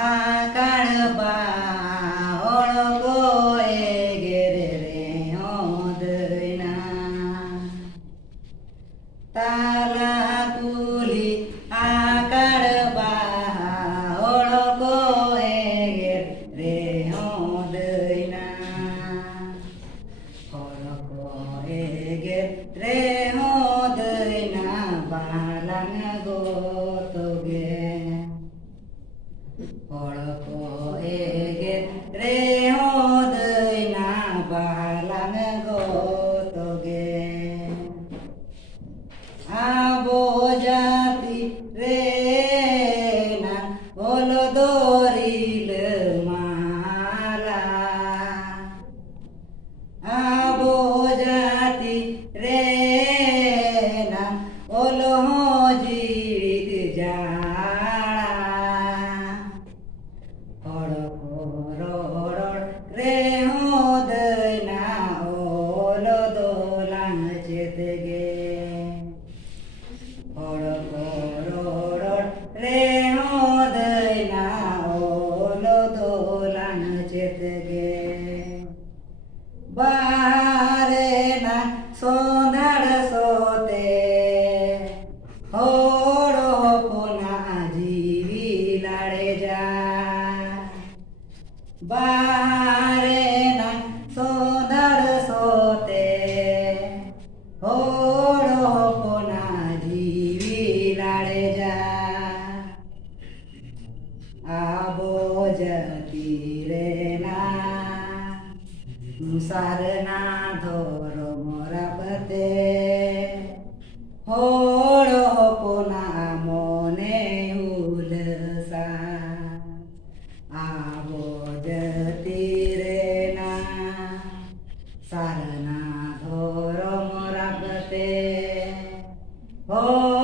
આકાળબા ઓળગોએ ઘેરે રે ઓદયના તાલા કુલી આકાળબા ઓળગોએ ઘેરે ઓદયના ઓળગોએ ઘેરે ઓદયના બાલન ગોતો ગે ઓળખો એગે રે ઓદયના બાલન ગોતો ગે આબો જાતિ રે ના ઓલો દોરીલ માલા આબો જાતિ રે ના ઓલો જીવિત જાળા રે ઓદયના ઓલો દોલન ચેતગે રે ઓદયના ઓલો દોલન ચેતગે બારેના સોંધળ સોતે હોળો પુના જીવી લાડે જા બારેના સોંધળ સોતે હોળો પુના જીવી લાડે જા આબો જતી રે ના મુસારના ધોરો મોરા પતે હોળો પુના મોને ઉલસા આવો જતી રે ના સારના ધોરો મોરા પતે હો